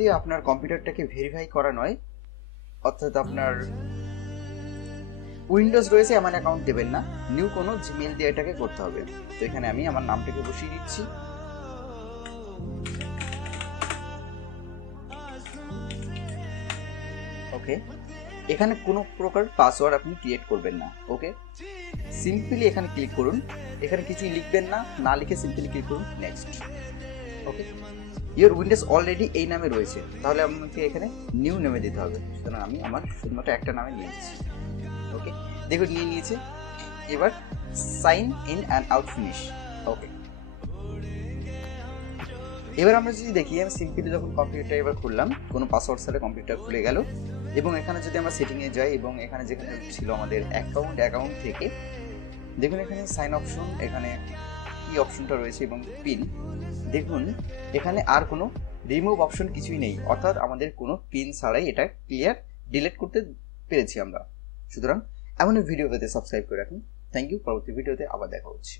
দিয়ে আপনার কম্পিউটারটাকে ভেরিফাই করা নয়, অর্থাৎ আপনার উইন্ডোজ রয়েছে এমন অ্যাকাউন্ট দেবেন না, নিউ কোনো জিমেইল দিয়ে এটাকে করতে হবে। তো এখানে আমি আমার নামটাকে বসিয়ে দিচ্ছি। ওকে, এখানে কোনো প্রকার পাসওয়ার্ড আপনি ক্রিয়েট করবেন না। ওকে, সিম্পলি এখানে ক্লিক করুন, এখানে কিছুই লিখবেন না, না লিখে সিম্পলি ক্লিক করুন next. Okay, your Windows already এই নামে রয়েছে, তাহলে আমাকে এখানে নিউ নেমে দিতে হবে। সুতরাং আমি আমার শুধুমাত্র একটা নামে নিয়ে নিচ্ছি। ওকে, দেখুন নিয়ে নিয়েছে। এবার sign in and out finish. Okay, এবার আমরা যদি দেখি, আমি সিম্পলি যখন কম্পিউটার এবার খুললাম, কোনো পাসওয়ার্ড ছাড়া কম্পিউটার খুলে গেল। এবং এখানে যদি আমরা সেটিংয়ে যাই এবং এখানে যেখানে ছিল আমাদের অ্যাকাউন্ট থেকে দেখুন এখানে সাইন অপশন, এখানে কি অপশনটা রয়েছে এবং পিন, দেখুন এখানে আর কোনো রিমুভ অপশন কিছুই নেই, অর্থাৎ আমাদের কোনো পিন ছাড়াই এটা ক্লিয়ার ডিলিট করতে পেরেছি আমরা। সুতরাং এমন ভিডিও পেতে সাবস্ক্রাইব করে রাখুন। থ্যাংক ইউ, পরবর্তী ভিডিওতে আবার দেখা হচ্ছে।